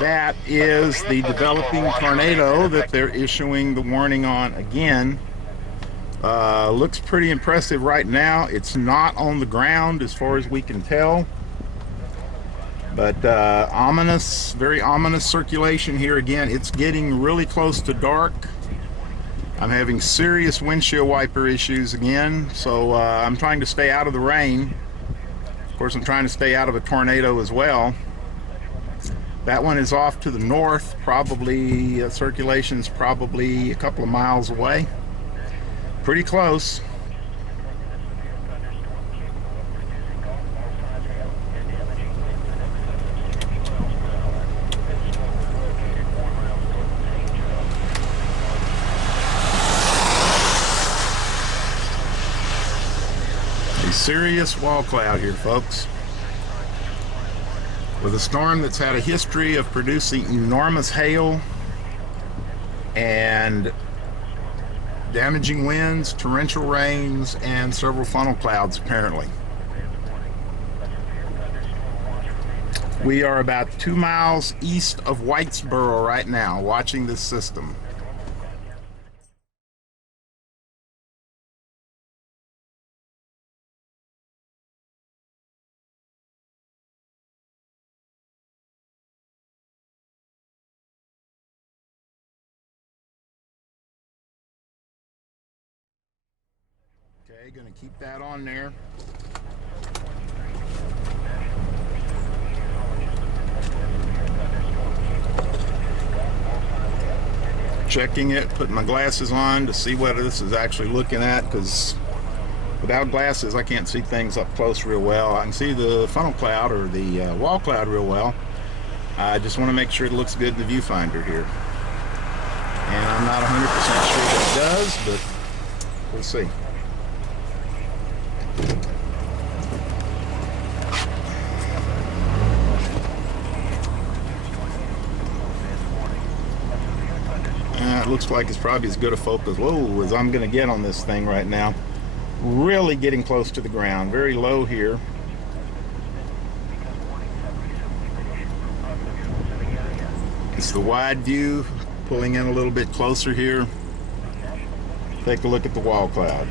That is the developing tornado that they're issuing the warning on again. Looks pretty impressive right now. It's not on the ground as far as we can tell, but ominous, very ominous circulation here again. It's getting really close to dark. I'm having serious windshield wiper issues again, so I'm trying to stay out of the rain. Of course, I'm trying to stay out of a tornado as well. That one is off to the north, probably circulation's probably a couple of miles away. Pretty close. A serious wall cloud here, folks. With a storm that's had a history of producing enormous hail and damaging winds, torrential rains, and several funnel clouds apparently. We are about 2 miles east of Whitesboro right now, watching this system. Okay, gonna keep that on there. Checking it, putting my glasses on to see what this is actually looking at, because without glasses I can't see things up close real well. I can see the funnel cloud or the wall cloud real well. I just want to make sure it looks good in the viewfinder here. And I'm not 100% sure that it does, but we'll see. It looks like it's probably as good a focus as I'm going to get on this thing right now. Really getting close to the ground, very low here. It's the wide view, pulling in a little bit closer here. Take a look at the wall cloud.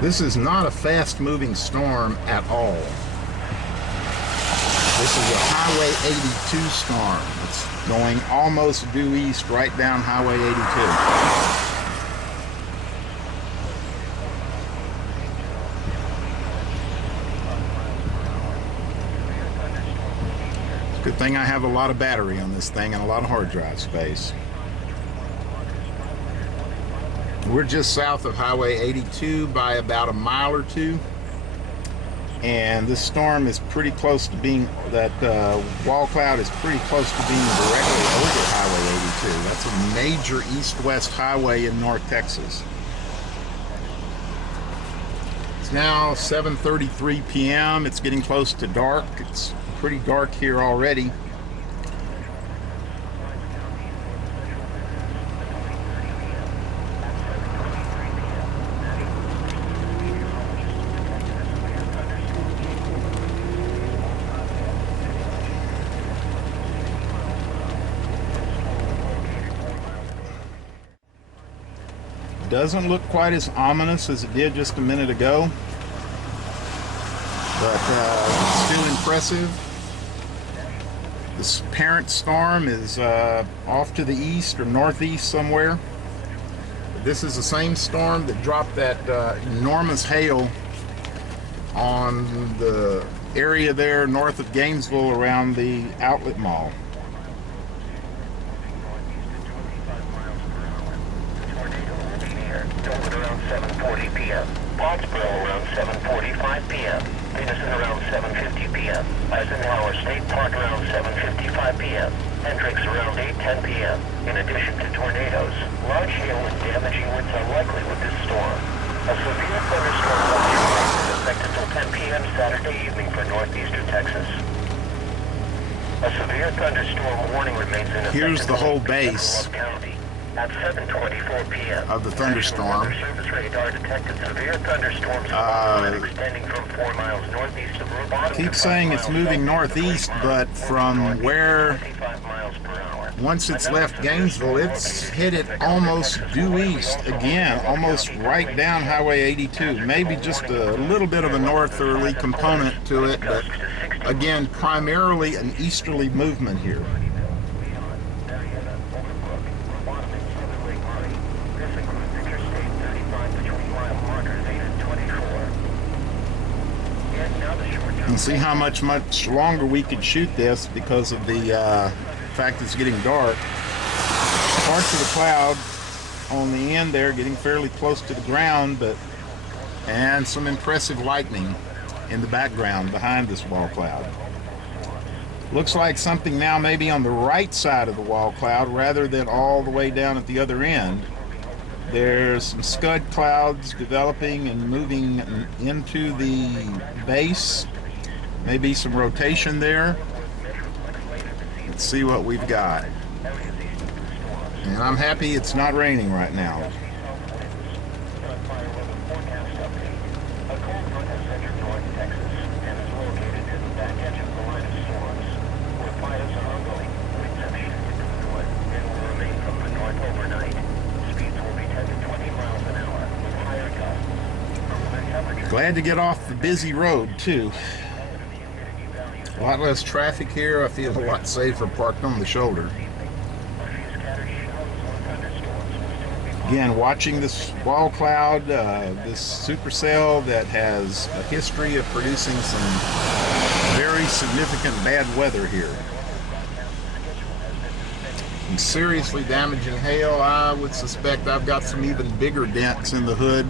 This is not a fast-moving storm at all. This is a Highway 82 storm. It's going almost due east right down Highway 82. Good thing I have a lot of battery on this thing and a lot of hard drive space. We're just south of Highway 82 by about a mile or two. And this storm is pretty close to being, that wall cloud is pretty close to being directly over Highway 82. That's a major east-west highway in North Texas. It's now 7:33 p.m. It's getting close to dark. It's pretty dark here already. Doesn't look quite as ominous as it did just a minute ago, but still impressive. This parent storm is off to the east or northeast somewhere. This is the same storm that dropped that enormous hail on the area there north of Gainesville around the outlet mall. Around 7:40 p.m. Whitesboro around 7:45 p.m. Denison around 7:50 p.m. Eisenhower State Park around 7:55 p.m. Hendricks around 8:10 p.m. In addition to tornadoes, large hail and damaging winds are likely with this storm. A severe thunderstorm watch is expected until 10 p.m. Saturday evening for northeastern Texas. A severe thunderstorm warning remains in effect. Here's the whole base. At 7:24 p.m. of the thunderstorm. Surface radar detected severe thunderstorms extending from 4 miles northeast of Rhubarb. Keep saying it's moving northeast, but from where 25 miles per hour. once it's left Gainesville, it's hit it almost due east again, almost right down Highway 82. Maybe just a little bit of a northerly component to it, but again, primarily an easterly movement here. And see how much longer we could shoot this because of the fact it's getting dark. Parts of the cloud on the end there getting fairly close to the ground, and some impressive lightning in the background behind this wall cloud. Looks like something now maybe on the right side of the wall cloud rather than all the way down at the other end. There's some scud clouds developing and moving into the base. Maybe some rotation there. Let's see what we've got. And I'm happy it's not raining right now. Glad to get off the busy road too. A lot less traffic here. I feel a lot safer parked on the shoulder. Again, watching this wall cloud, this supercell that has a history of producing some very significant bad weather here. Some seriously damaging hail. I would suspect I've got some even bigger dents in the hood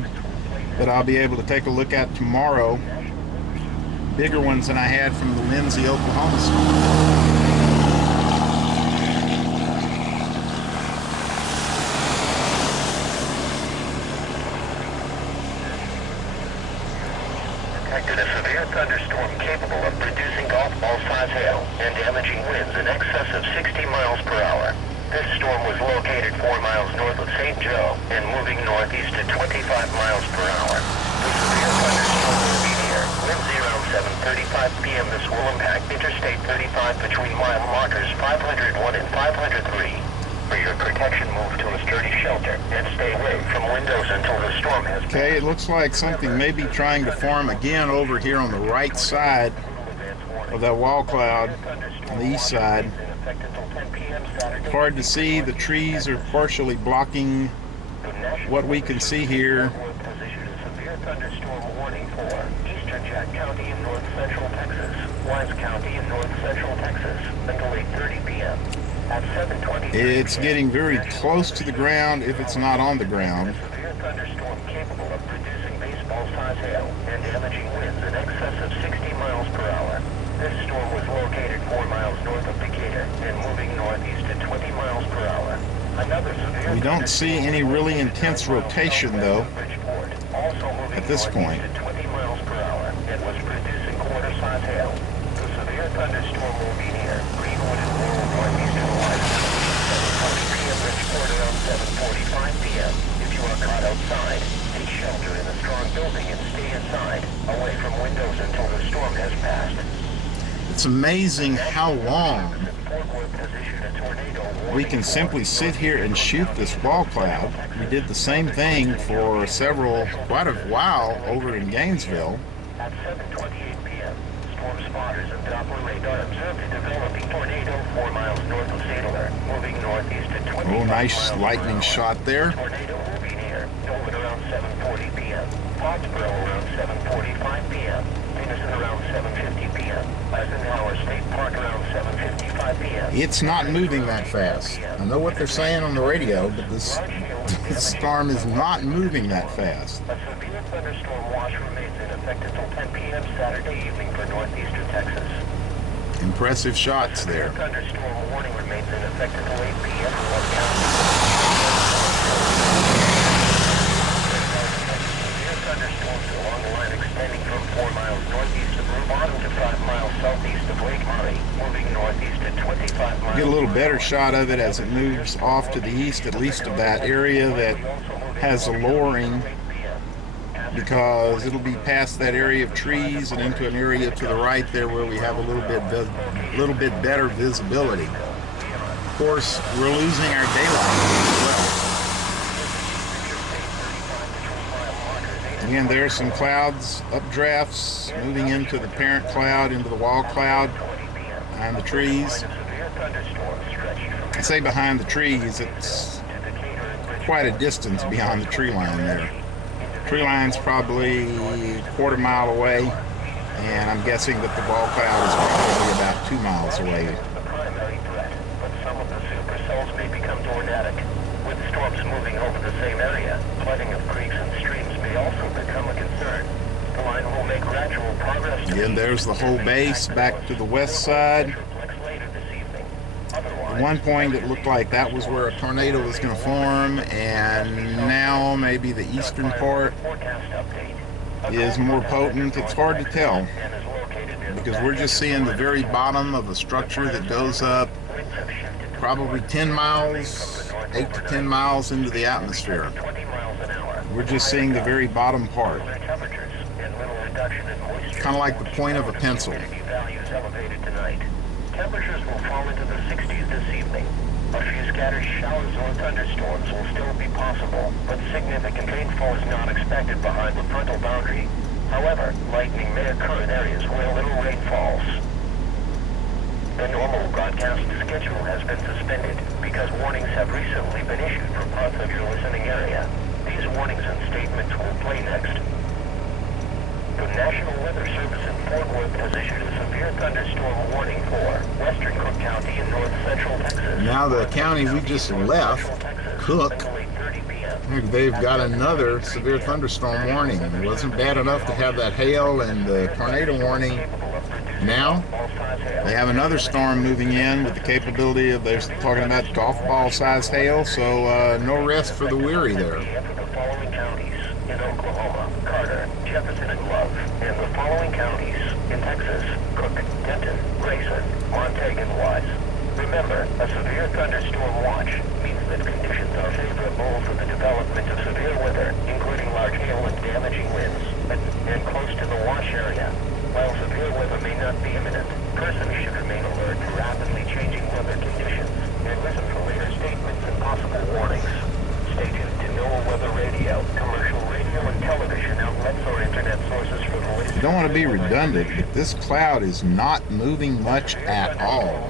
that I'll be able to take a look at tomorrow. Bigger ones than I had from the Lindsay, Oklahoma storm. Detected a severe thunderstorm capable of producing golf ball-size hail and damaging winds in excess of 60 miles per hour. This storm was located 4 miles north of St. Joe and moving northeast at 25 miles per hour. The severe thunderstorm will be near Lindsay around 7:35 p.m. This will impact Interstate 35 between mile markers 501 and 503. For your protection, move to a sturdy shelter and stay away from windows until the storm has passed. Okay, it looks like something may be trying to form again over here on the right side of that wall cloud on the east side. Hard to see. The trees are partially blocking what we can see here. Thunderstorm warning for Eastern Jack County in north central Texas, Wise County in north central Texas until 8:30 p.m. At 7:20. It's getting very close to the ground if it's not on the ground. Severe thunderstorm capable of producing baseball-size hail and damaging winds in excess of 60 miles per hour. This storm was located 4 miles north of Decatur and moving northeast at 20 miles per hour. Another severe. We don't see any really intense rotation though at this point. 20 miles per hour and was producing quarter-size hail. The severe thunderstorm will be near Greenwood and rural northeastern Whitesboro. 7:20 p.m. Bridgeport around 7:45 p.m. If you are caught outside, take shelter in a strong building and stay inside, away from windows until the storm has passed. It's amazing how long we can simply sit here and shoot this wall cloud. We did the same thing for quite a while over in Gainesville. At 7:28 p.m., storm spotters and Doppler radar observed a developing tornado 4 miles north of St. Louis, moving northeast at 20 miles. Oh, nice lightning shot there. Tornado will be near Dover around 7:40 p.m., Whitesboro around 7:45 p.m., Denison around 7:50 p.m., Eisenhower State Park around 7:55 p.m. It's not moving that fast. I know what they're saying on the radio, but this storm is not moving that fast. A severe thunderstorm watch remains in effect until 10 p.m. Saturday evening for northeastern Texas. Impressive shots there. A thunderstorm warning remains in effect until 8 p.m. for West County. Severe thunderstorms along the line extending from 4 miles northeast of Rhubarb to 5 miles southeast of Lake Murray, moving northeast at 25 miles. Get a little better shot of it as it moves off to the east, at least of that area that has a lowering, because it'll be past that area of trees and into an area to the right there where we have a little bit better visibility. Of course, we're losing our daylight as well. Again, there's some clouds, updrafts, moving into the parent cloud, into the wall cloud, behind the trees. I say behind the trees, it's quite a distance beyond the tree line there. Tree line's probably a quarter mile away, and I'm guessing that the wall cloud is probably about 2 miles away. Supercells may become tornadic. With storms moving over the same area, flooding of creeks and streams may also become a concern. The line will make gradual progress. Again, there's the whole base back to the west side. At one point it looked like that was where a tornado was going to form, and now maybe the eastern part is more potent. It's hard to tell, because we're just seeing the very bottom of a structure that goes up probably 10 miles, 8 to 10 miles into the atmosphere. We're just seeing the very bottom part. Kind of like the point of a pencil. Temperatures will fall into the 60s this evening. A few scattered showers or thunderstorms will still be possible, but significant rainfall is not expected behind the frontal boundary. However, lightning may occur in areas where little rain falls. The normal broadcast schedule has been suspended because warnings have recently been issued for parts of your listening area. These warnings and statements will play next. The National Weather Service in Fort Worth has issued a severe thunderstorm warning for western Cook County and north central Texas. Now the county we just left, Cook, they've got another severe thunderstorm warning. It wasn't bad enough to have that hail and the tornado warning. Now they have another storm moving in with the capability of, they're talking about golf ball size hail, so no rest for the weary there. The following counties in Oklahoma, Carter, Jefferson, and Love, and the following counties in Texas, Cook, Denton, Grayson, Montague, and Wise. Remember, a severe thunderstorm watch means that conditions are favorable for the development of severe weather, including large hail and damaging winds, and close to the watch area. While severe weather may not be imminent, persons should remain alert to rapidly changing weather conditions and listen for later statements and possible warnings. Stay tuned to NOAA Weather Radio, commercial radio and television outlets or internet sources for the latest. I don't want to be redundant, but this cloud is not moving much at all.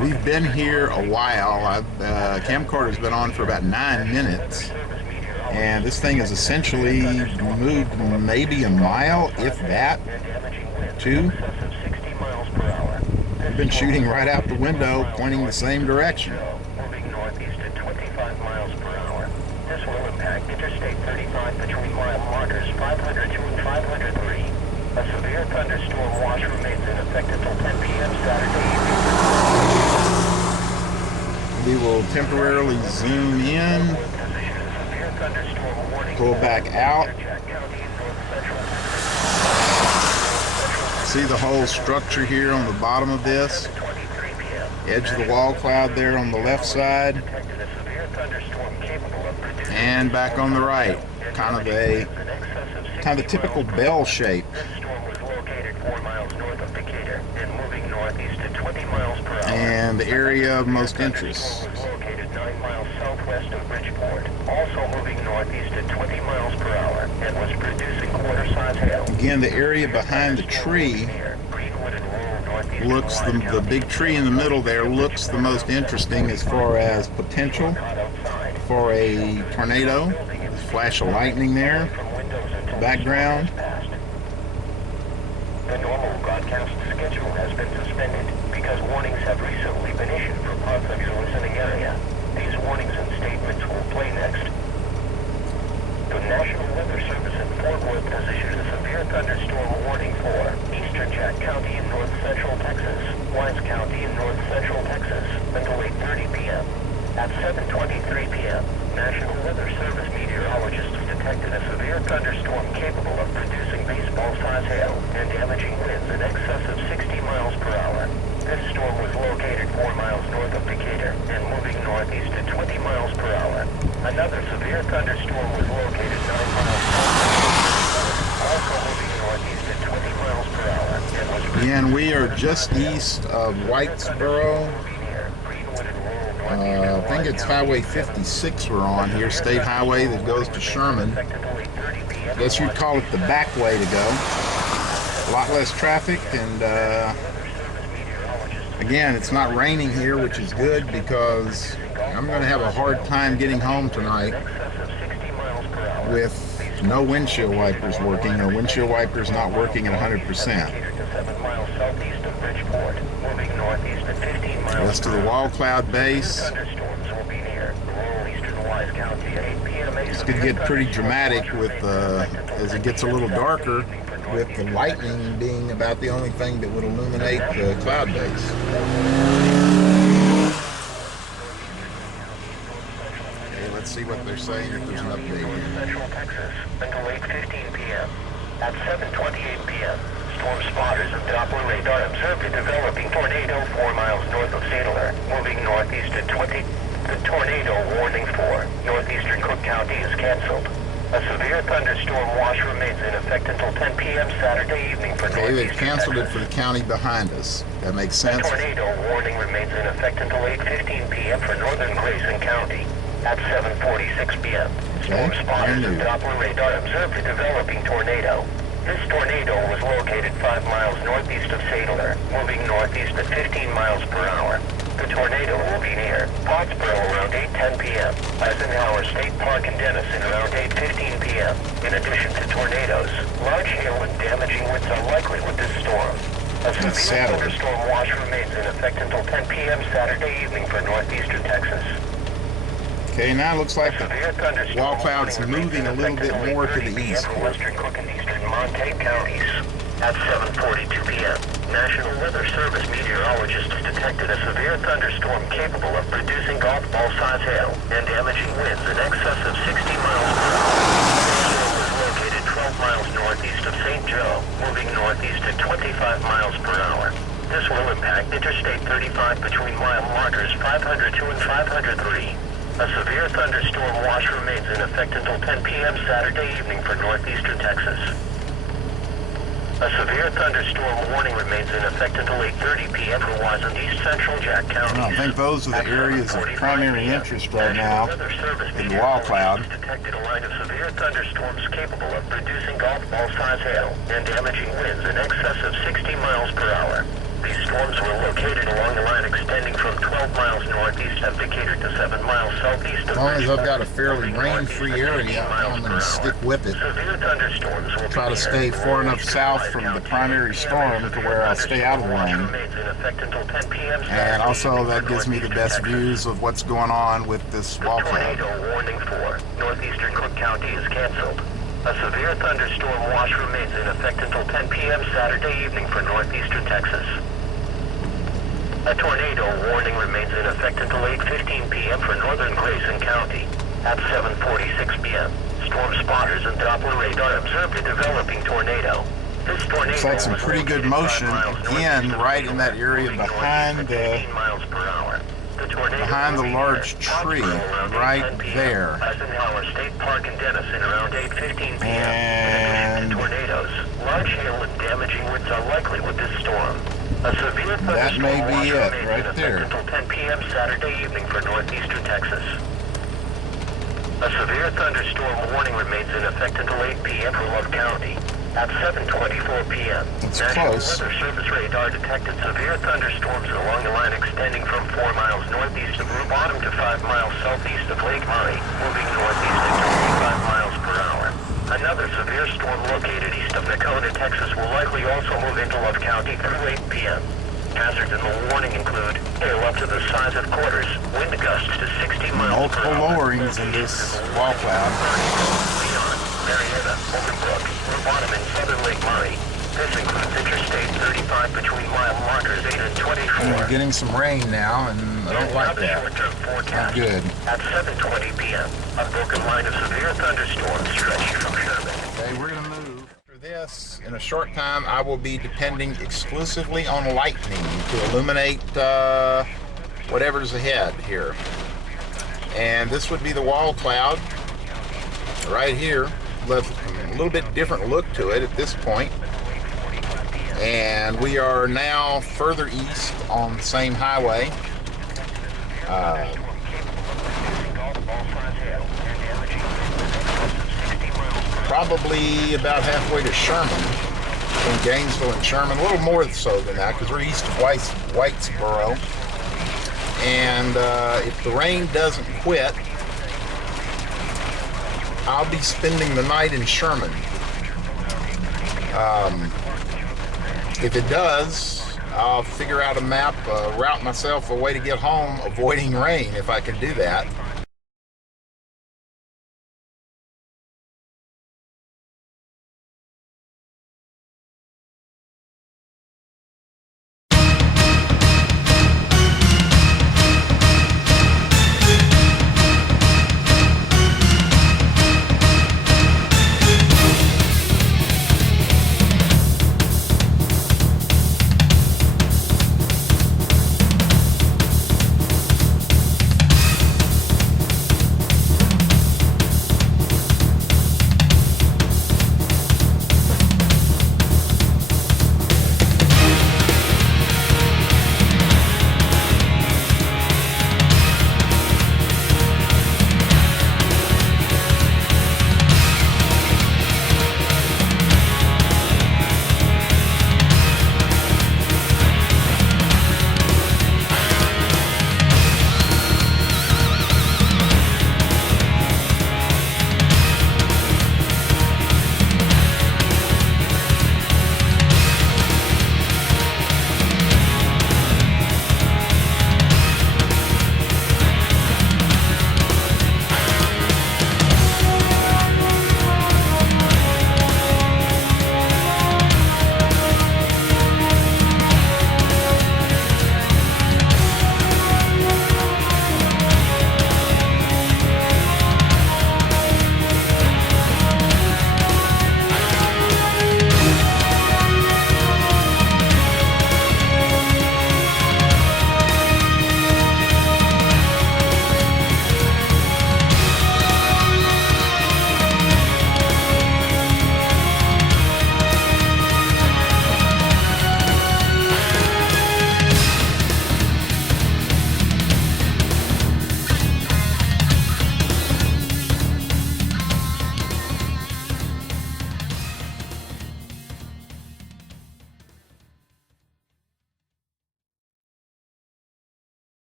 We've been here a while. Camcorder's been on for about 9 minutes, and this thing has essentially moved maybe a mile, if that, 2. I've been shooting right out the window, pointing the same direction. Moving northeast at 25 miles per hour. This will impact Interstate 35 between mile markers 502 and 503. A severe thunderstorm watch remains in effect until 10 p.m. Saturday evening. We will temporarily zoom in, pull back out. See the whole structure here on the bottom of this? Edge of the wall cloud there on the left side. And back on the right. Kind of a typical bell shape. And the area of most interest. Located 9 miles southwest of Bridgeport, also moving northeast at 20 miles per hour, and was producing quarter-size hail. Again, the area behind the tree looks, the big tree in the middle there looks the most interesting as far as potential for a tornado. There's a flash of lightning there, background. The normal broadcast schedule has been suspended because warnings have recently been issued for parts of your listening area. These warnings and statements will play next. The National Weather Service in Fort Worth has issued a severe thunderstorm warning for eastern Jack County in north central Texas, Wise County in north central Texas, until 8:30 p.m. At 7:23 p.m., National Weather Service meteorologists detected a severe thunderstorm capable of producing baseball-size hail and damaging winds in excess of 60 miles per hour. This storm was Again, we are just east of Whitesboro. I think it's Highway 56 we're on here, state highway that goes to Sherman. I guess you'd call it the back way to go. A lot less traffic, and again, it's not raining here, which is good because I'm going to have a hard time getting home tonight with no windshield wipers working, or windshield wipers not working at 100%. West of the wall cloud base. This could get pretty dramatic with as it gets a little darker, with the lightning being about the only thing that would illuminate the cloud base. Okay, let's see what they're saying, if there's an update here. Central Texas until 8:15 p.m. At 7:28 p.m., storm spotters of Doppler radar observed a developing tornado 4 miles north of Sadler, moving northeast at 20. The tornado warning for northeastern Cook County is canceled. A severe thunderstorm watch remains in effect until 10 p.m. Saturday evening for northeastern they've canceled it for the county behind us. That makes sense. The tornado warning remains in effect until 8:15 p.m. for northern Grayson County. At 7:46 p.m., storm spotters of Doppler radar observed a developing tornado. This tornado was located 5 miles northeast of Sadler, moving northeast at 15 miles per hour. The tornado will be near Whitesboro around 8:10 p.m., Eisenhower State Park and Denison around 8:15 p.m. In addition to tornadoes, large hail and damaging winds are likely with this storm. A severe thunderstorm watch remains in effect until 10 p.m. Saturday evening for northeastern Texas. Okay, now it looks like the wall cloud's moving a little bit more to the east. Western Cook and eastern Montague counties. At 7:42 p.m., National Weather Service meteorologists detected a severe thunderstorm capable of producing golf ball-size hail and damaging winds in excess of 60 miles per hour. The storm was located 12 miles northeast of St. Joe, moving northeast at 25 miles per hour. This will impact Interstate 35 between mile markers 502 and 503. A severe thunderstorm watch remains in effect until 10 p.m. Saturday evening for northeastern Texas. A severe thunderstorm warning remains in effect until 8:30 p.m. for Wise and East Central Jack County. I think those are the areas of primary interest right now in the wall cloud. Detected a line of severe thunderstorms capable of producing golf ball-size hail and damaging winds in excess of 60 miles per hour. These storms were located along the line extending from 12 miles northeast of Decatur to 7 miles southeast of As long as I've got a fairly rain-free area, I'm going to stick with it. Severe thunderstorms will Try to stay far enough south from the primary storm to where I'll stay out of the rain. And also that gives me the best views of what's going on with this wall cloud. Tornado warning for northeastern Cook County is canceled. A severe thunderstorm watch remains in effect until 10 p.m. Saturday evening for northeastern Texas. A tornado warning remains in effect until 8:15 p.m. for northern Grayson County. At 7:46 p.m., storm spotters and Doppler radar observed a developing tornado. This tornado looks like some pretty good motion again right in that area behind the large tree right there. Eisenhower State Park and Denison around 8:15 p.m. And tornadoes, large hail and damaging winds are likely with this storm. A severe that may be it right there. Until 10 p.m. Saturday evening for northeastern Texas. A severe thunderstorm warning remains in effect until 8 p.m. for Love County. At 7:24 p.m., it's National close. Weather Service radar detected severe thunderstorms along the line extending from 4 miles northeast of Rue Bottom to 5 miles southeast of Lake Murray, moving northeast at 25 miles per hour. Another severe storm located east of Nakona, Texas will likely also move into Love County through 8 p.m. Hazards in the warning include hail up to the size of quarters, wind gusts to 60 miles per Multiple hour. lowerings in this wall cloud. Leon, Marietta, Overbrook, Rue Bottom, and southern Lake Murray. This includes Interstate 35 between mile markers 8 and 24. We're getting some rain now, and I don't like that. Not good. At 7:20 p.m., a broken line of severe thunderstorms stretched from Sherman. Okay, we're going to move. For this, in a short time, I will be depending exclusively on lightning to illuminate whatever's ahead here. And this would be the wall cloud right here. With a little bit different look to it at this point. And we are now further east on the same highway. Probably about halfway to Sherman, in Gainesville and Sherman, a little more so than that because we're east of Whitesboro. And if the rain doesn't quit, I'll be spending the night in Sherman. If it does, I'll figure out a map, route myself a way to get home avoiding rain if I can do that.